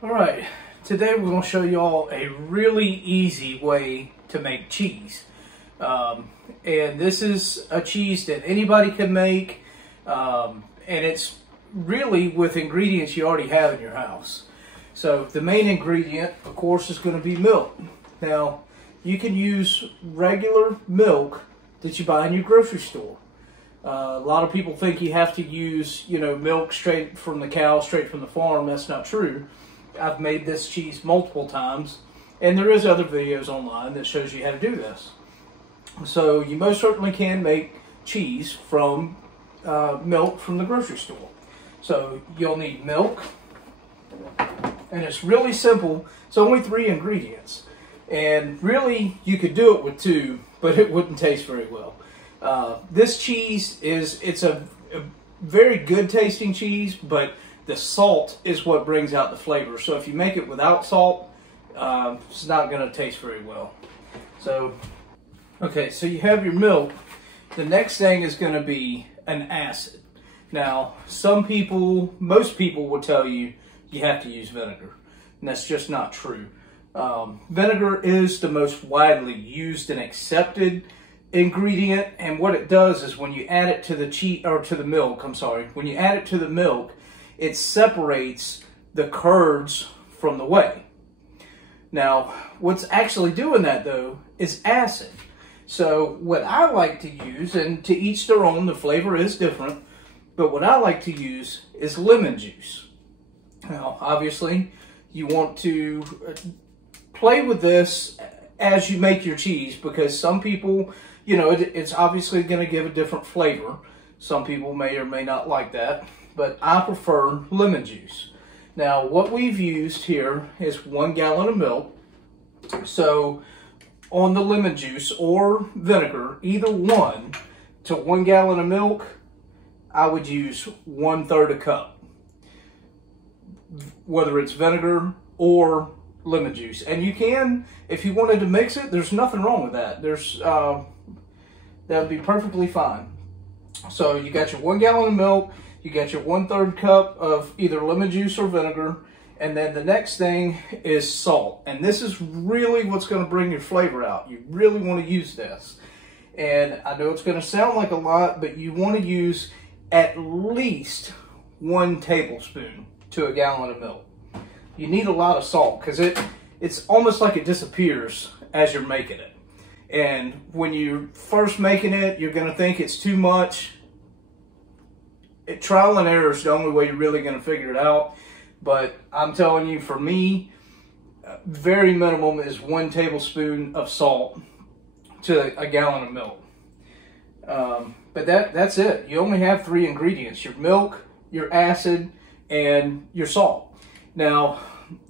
All right, today we're going to show you all a really easy way to make cheese. And this is a cheese that anybody can make, and it's really with ingredients you already have in your house. So the main ingredient, of course, is going to be milk. Now, you can use regular milk that you buy in your grocery store. A lot of people think you have to use, milk straight from the cow, straight from the farm. That's not true. I've made this cheese multiple times, and there is other videos online that shows you how to do this. So you most certainly can make cheese from milk from the grocery store. So you'll need milk, and it's really simple. It's only 3 ingredients, and really you could do it with 2, but it wouldn't taste very well. This cheese it's a very good tasting cheese, but the salt is what brings out the flavor. So if you make it without salt, it's not going to taste very well. So, okay, so you have your milk. The next thing is going to be an acid. Now, most people will tell you you have to use vinegar, and that's just not true. Vinegar is the most widely used and accepted ingredient, and what it does is when you add it to the milk, when you add it to the milk, it separates the curds from the whey. Now, what's actually doing that though is acid. So what I like to use, and to each their own, the flavor is different, but what I like to use is lemon juice. Now, obviously, you want to play with this as you make your cheese, because some people, it's obviously going to give a different flavor. Some people may or may not like that, but I prefer lemon juice. Now, what we've used here is 1 gallon of milk. So on the lemon juice or vinegar, either one, to 1 gallon of milk, I would use 1/3 a cup, whether it's vinegar or lemon juice. And you can, if you wanted to mix it, there's nothing wrong with that. That would be perfectly fine. So you got your 1 gallon of milk, you got your 1/3 cup of either lemon juice or vinegar, and then the next thing is salt. And this is really what's going to bring your flavor out. You really want to use this. And I know it's going to sound like a lot, but you want to use at least 1 tablespoon to a gallon of milk. You need a lot of salt because it's almost like it disappears as you're making it. And when you're first making it, you're going to think it's too much. Trial and error is the only way you're really going to figure it out. But I'm telling you, for me, very minimum is 1 tablespoon of salt to a gallon of milk. But that's it. You only have 3 ingredients: your milk, your acid, and your salt. Now,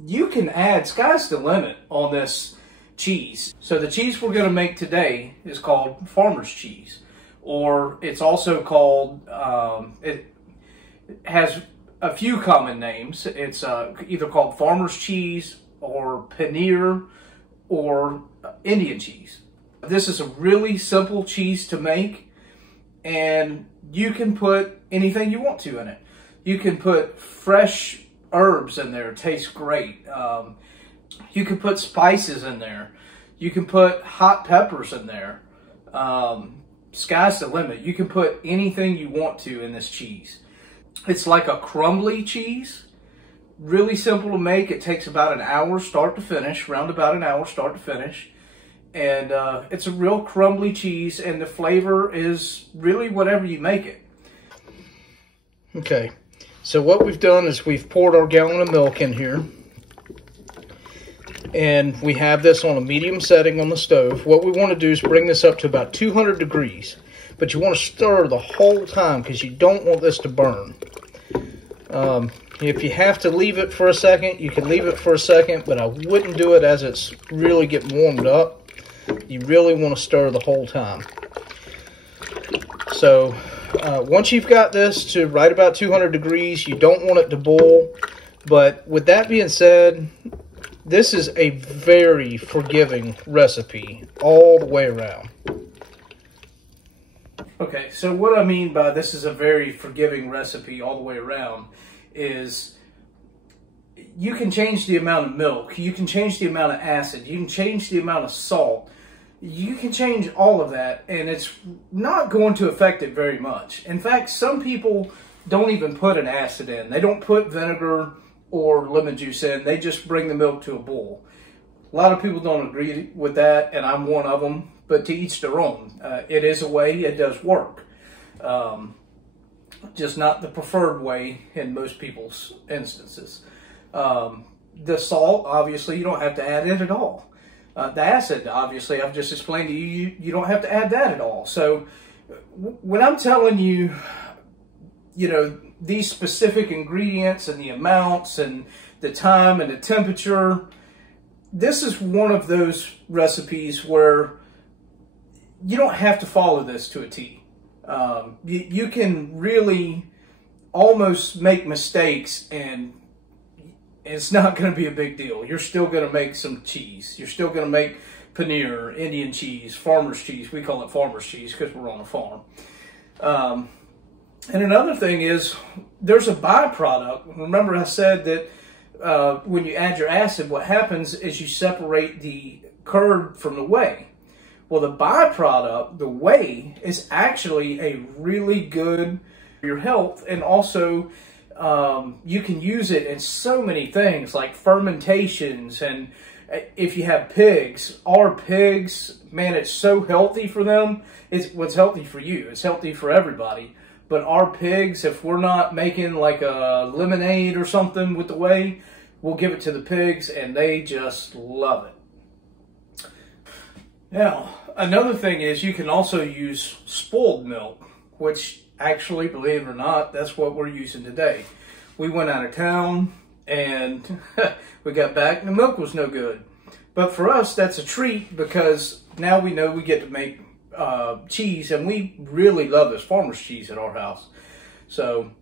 you can add, sky's the limit on this cheese. So the cheese we're going to make today is called farmer's cheese, or it's also called, it has a few common names. It's either called farmer's cheese or paneer or Indian cheese. This is a really simple cheese to make, and you can put anything you want to in it. You can put fresh herbs in there, it tastes great. You can put spices in there. You can put hot peppers in there. Sky's the limit. You can put anything you want to in this cheese. It's like a crumbly cheese. Really simple to make. It takes about an hour start to finish, around about an hour start to finish. And it's a real crumbly cheese, and the flavor is really whatever you make it. Okay, so what we've done is we've poured our gallon of milk in here. And we have this on a medium setting on the stove. What we want to do is bring this up to about 200 degrees. But you want to stir the whole time because you don't want this to burn. If you have to leave it for a second, you can leave it for a second, but I wouldn't do it as it's really getting warmed up. You really want to stir the whole time. So once you've got this to right about 200 degrees, you don't want it to boil. But with that being said, this is a very forgiving recipe all the way around. Okay, so what I mean by this is a very forgiving recipe all the way around is you can change the amount of milk, you can change the amount of acid, you can change the amount of salt, you can change all of that, and it's not going to affect it very much. In fact, some people don't even put an acid in. They don't put vinegar or lemon juice in. They just bring the milk to a boil. A lot of people don't agree with that, and I'm one of them, but to each their own. It is a way, it does work. Just not the preferred way in most people's instances. The salt, obviously, you don't have to add it at all. The acid, obviously, I've just explained to you, you don't have to add that at all. So when I'm telling you, you know, these specific ingredients and the amounts and the time and the temperature, this is one of those recipes where you don't have to follow this to a T. You can really almost make mistakes and it's not going to be a big deal. You're still going to make some cheese. You're still going to make paneer, Indian cheese, farmer's cheese. We call it farmer's cheese because we're on a farm. And another thing is there's a byproduct. Remember I said that when you add your acid, what happens is you separate the curd from the whey. Well, the byproduct, the whey, is actually a really good for your health, and also you can use it in so many things like fermentations. And if you have pigs, our pigs, man, it's so healthy for them. It's what's healthy for you. It's healthy for everybody. But our pigs, if we're not making like a lemonade or something with the whey, we'll give it to the pigs and they just love it. Now, another thing is you can also use spoiled milk, which actually, believe it or not, that's what we're using today. We went out of town and we got back and the milk was no good. But for us, that's a treat because now we know we get to make cheese, and we really love this farmer's cheese at our house. So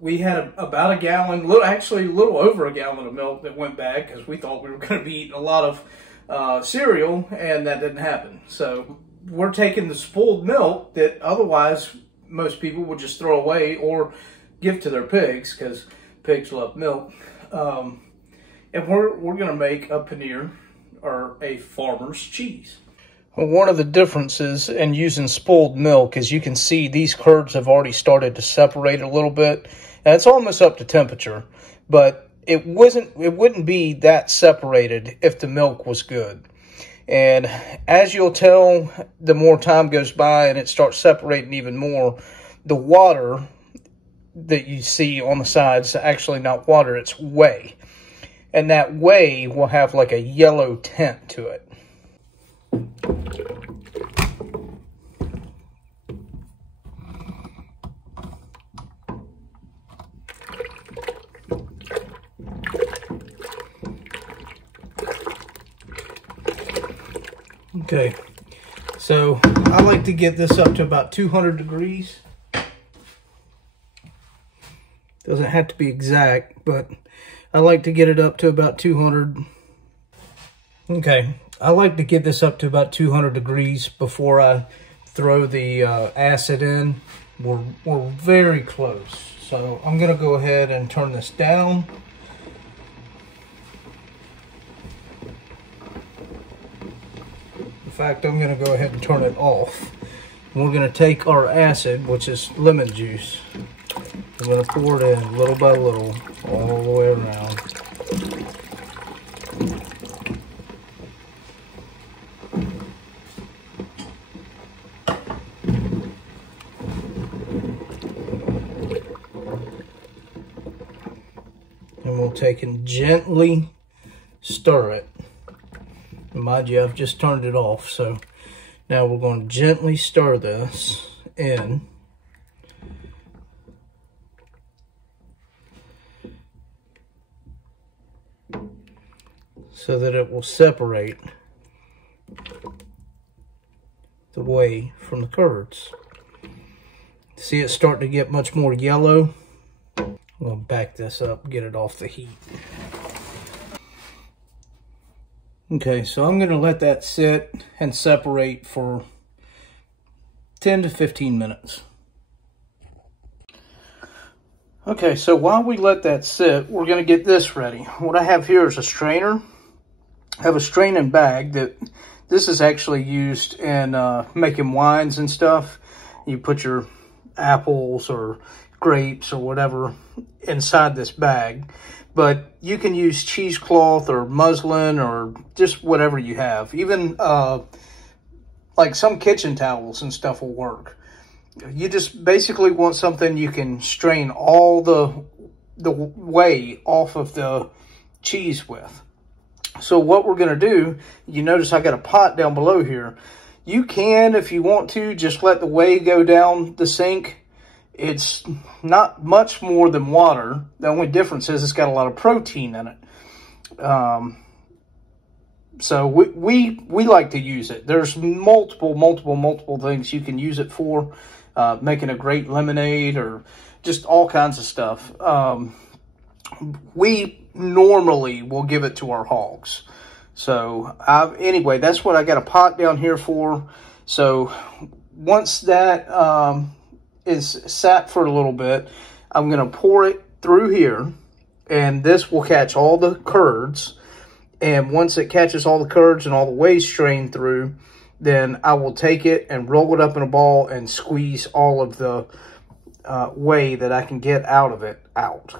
we had about a gallon, actually a little over a gallon of milk that went bad because we thought we were going to be eating a lot of cereal, and that didn't happen. So we're taking the spoiled milk that otherwise most people would just throw away or give to their pigs because pigs love milk. And we're going to make a paneer, or a farmer's cheese. Well, one of the differences in using spoiled milk is you can see these curds have already started to separate a little bit. And it's almost up to temperature, but it wouldn't be that separated if the milk was good. And as you'll tell, the more time goes by and it starts separating even more, the water that you see on the sides is actually not water, it's whey. And that whey will have like a yellow tint to it. Okay, so I like to get this up to about 200 degrees. Doesn't have to be exact, but I like to get it up to about 200. Okay, I like to get this up to about 200 degrees before I throw the acid in. We're very close. So I'm going to go ahead and turn this down. In fact, I'm going to go ahead and turn it off. And we're going to take our acid, which is lemon juice. We're going to pour it in little by little, all the way around. And we'll take and gently stir it. Mind you, I've just turned it off, so now we're going to gently stir this in. So that it will separate the whey from the curds. See it starting to get much more yellow? I'm going to back this up, get it off the heat. Okay, so I'm going to let that sit and separate for 10 to 15 minutes. Okay, so while we let that sit, we're going to get this ready. What I have here is a strainer. I have a straining bag that this is actually used in making wines and stuff. You put your apples or grapes or whatever inside this bag. But you can use cheesecloth or muslin or just whatever you have. Even like some kitchen towels and stuff will work. You just basically want something you can strain all the whey off of the cheese with. So what we're going to do, you notice I got a pot down below here. You can, if you want to, just let the whey go down the sink. It's not much more than water. The only difference is it's got a lot of protein in it. So we like to use it. There's multiple things you can use it for. Making a great lemonade or just all kinds of stuff. We normally will give it to our hogs. So anyway, that's what I got a pot down here for. So once that is sat for a little bit, I'm going to pour it through here, and this will catch all the curds. And once it catches all the curds and all the whey strained through, then I will take it and roll it up in a ball and squeeze all of the whey that I can get out of it out.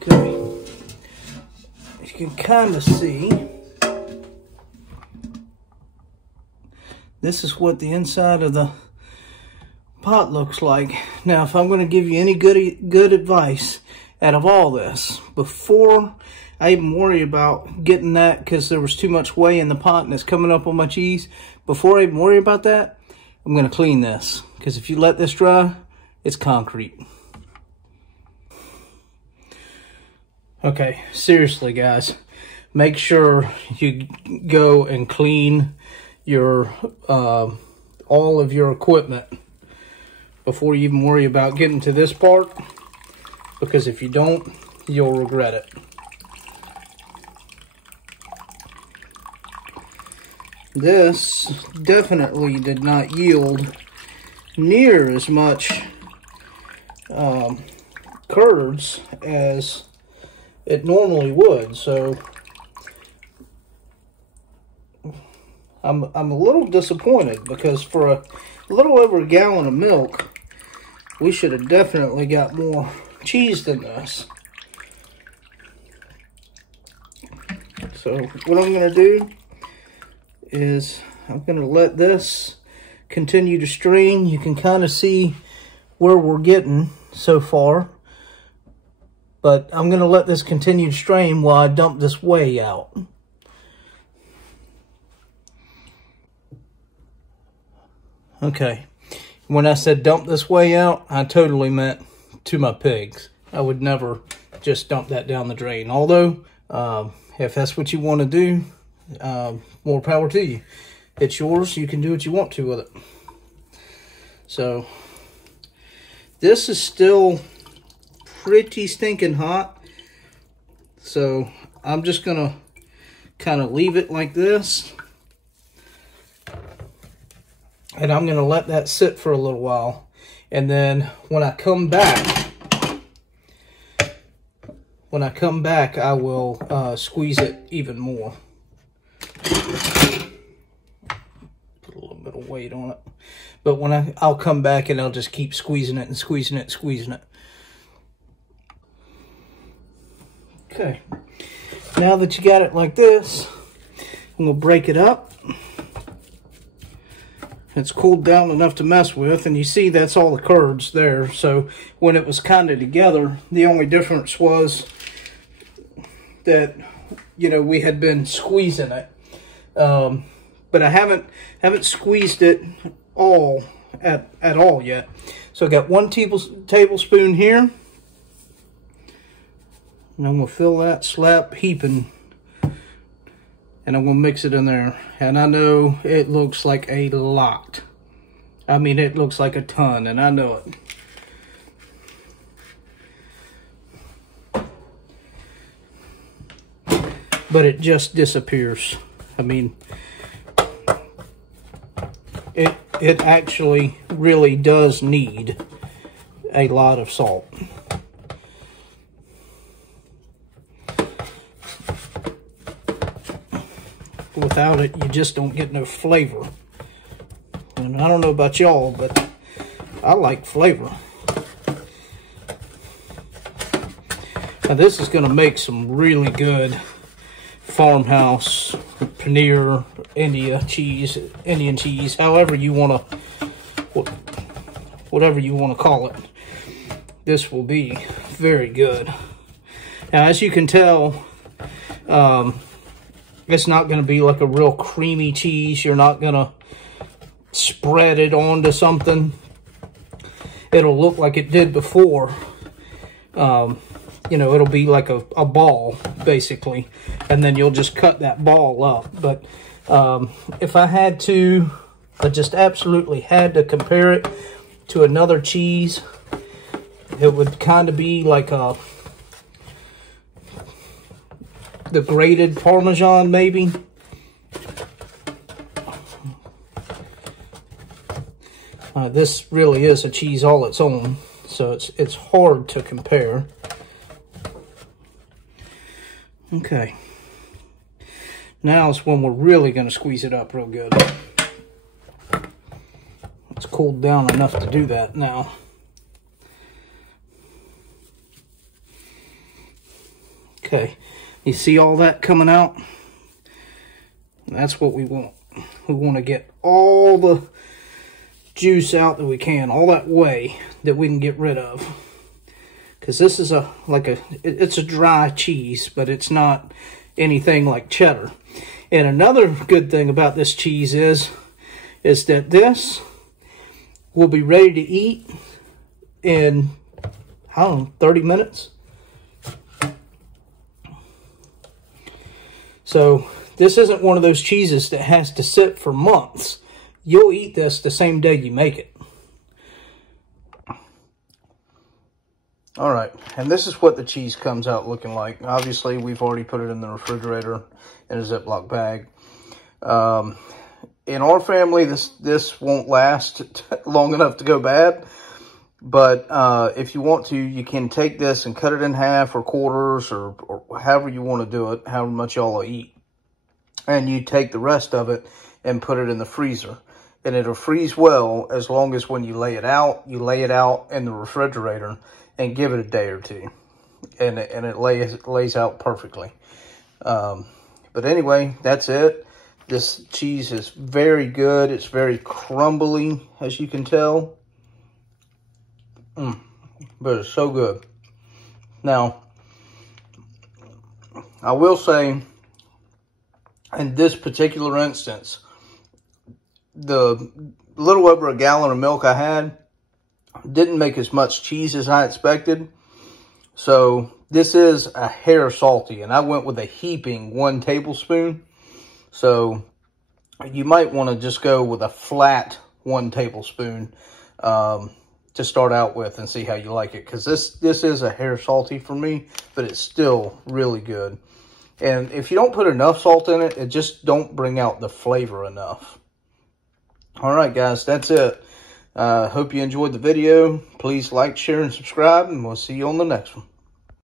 Okay, you can kind of see, this is what the inside of the pot looks like. Now, if I'm going to give you any good advice out of all this, before I even worry about getting that, because there was too much whey in the pot and it's coming up on my cheese, before I even worry about that, I'm going to clean this, because if you let this dry, it's concrete. Okay, seriously guys, make sure you go and clean your all of your equipment before you even worry about getting to this part, because if you don't, you'll regret it. This definitely did not yield near as much curds as it normally would, so I'm a little disappointed, because for a little over a gallon of milk, we should have definitely got more cheese than this. So what I'm going to do is I'm going to let this continue to strain. You can kind of see where we're getting so far. But I'm going to let this continue to strain while I dump this whey out. Okay. When I said dump this whey out, I totally meant to my pigs. I would never just dump that down the drain. Although, if that's what you want to do, more power to you. It's yours. You can do what you want to with it. So, this is still pretty stinking hot, so I'm just gonna kind of leave it like this, and I'm gonna let that sit for a little while, and then when I come back I will squeeze it even more. Put a little bit of weight on it. But when I'll come back and I'll just keep squeezing it and squeezing it and squeezing it. Okay, now that you got it like this, I'm gonna break it up. It's cooled down enough to mess with, and you see that's all the curds there. So when it was kind of together, the only difference was that, you know, we had been squeezing it. But I haven't squeezed it all at all yet. So I got 1 tablespoon here. And I'm going to fill that slap heaping, and I'm going to mix it in there. And I know it looks like a lot. I mean, it looks like a ton, and I know it. But it just disappears. I mean, it actually really does need a lot of salt. Without it, you just don't get no flavor. And I don't know about y'all, but I like flavor. Now this is going to make some really good farmhouse, paneer, Indian cheese, however you want to, whatever you want to call it. This will be very good. Now, as you can tell, it's not going to be like a real creamy cheese. You're not going to spread it onto something. It'll look like it did before. You know, it'll be like a ball, basically. And then you'll just cut that ball up. But if I had to, I just absolutely had to compare it to another cheese, it would kind of be like the grated Parmesan, maybe. This really is a cheese all its own, so it's hard to compare. Okay. Now is when we're really going to squeeze it up real good. It's cooled down enough to do that now. Okay. You see all that coming out? That's what we want. We want to get all the juice out that we can, all that whey that we can get rid of. Because this is it's a dry cheese, but it's not anything like cheddar. And another good thing about this cheese is that this will be ready to eat in, I don't know, 30 minutes. So this isn't one of those cheeses that has to sit for months. You'll eat this the same day you make it. All right, and this is what the cheese comes out looking like. Obviously, we've already put it in the refrigerator in a Ziploc bag. In our family, this won't last long enough to go bad. But if you want to, you can take this and cut it in half or quarters or however you want to do it, however much y'all will eat. And you take the rest of it and put it in the freezer. And it'll freeze well as long as when you lay it out in the refrigerator and give it a day or two. And it lays out perfectly. But anyway, that's it. This cheese is very good. It's very crumbly, as you can tell. But it's so good. Now, I will say, in this particular instance, the little over a gallon of milk I had didn't make as much cheese as I expected. So this is a hair salty, and I went with a heaping 1 tablespoon. So you might want to just go with a flat 1 tablespoon to start out with and see how you like it. Because this is a hair salty for me, but it's still really good. And if you don't put enough salt in it, it just don't bring out the flavor enough. All right, guys, that's it. Hope you enjoyed the video. Please like, share, and subscribe, and we'll see you on the next one.